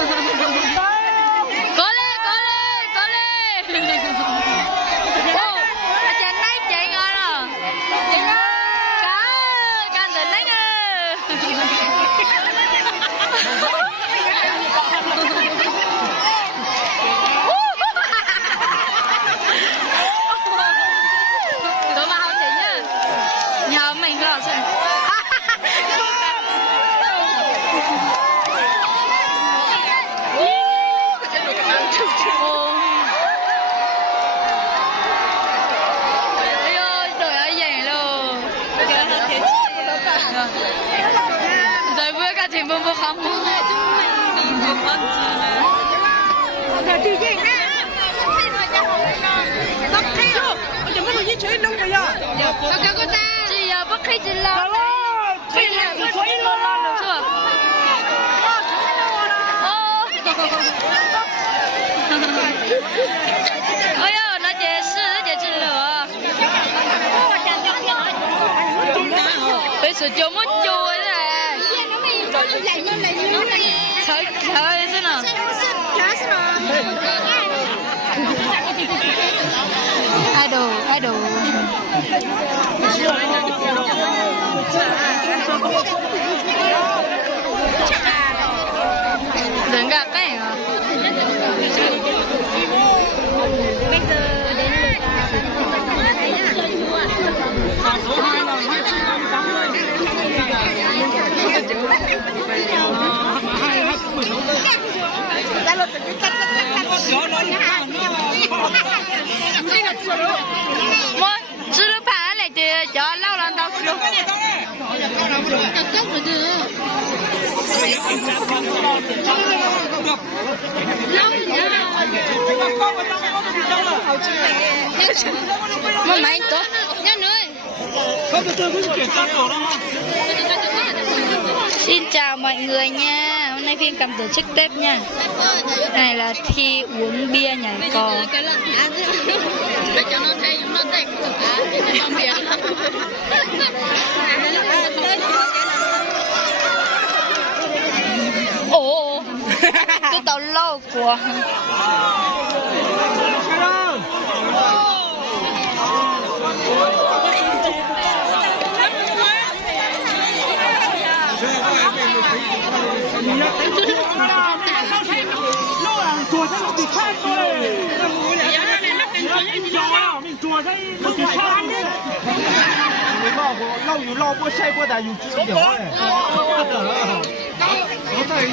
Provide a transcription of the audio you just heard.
Cố lên, cố lên, cố lên. Ô, chàng này chạy ngon à. Cá tỉnh đấy à. Tụi mà không chị nhá. Nhờ mình lo xem. Rồi vừa cả thì vừa không. Chị gì nè. Bắt khi chưa? Bây giờ mới đi chơi nông rồi à? Chị giờ bắt khi chị lo. Bây giờ thì chơi lo lo chưa? Ôi ơi, nó chế sư, nó chế chân lửa. Bây giờ cho mất chui này. Trời ơi, thế nào? Idol, idol. Đừng gặp cái này mà. Bây giờ đến Mỗi chứ lúc phá lại thì cho lâu lần đâu chứ. Mà mấy tốt nhá nơi. Xin chào mọi người nha. Hôm nay Phiên cầm tổ chức Tết nha. Này là thi uống bia nhảy cò. Ồ, cái tàu lâu của. chùa sẽ bị sát rồi. Mình chùa sẽ bị sát đấy. Lâuอยู่รอบบ่ใช่บ่ได้อยู่จริงเดี๋ยว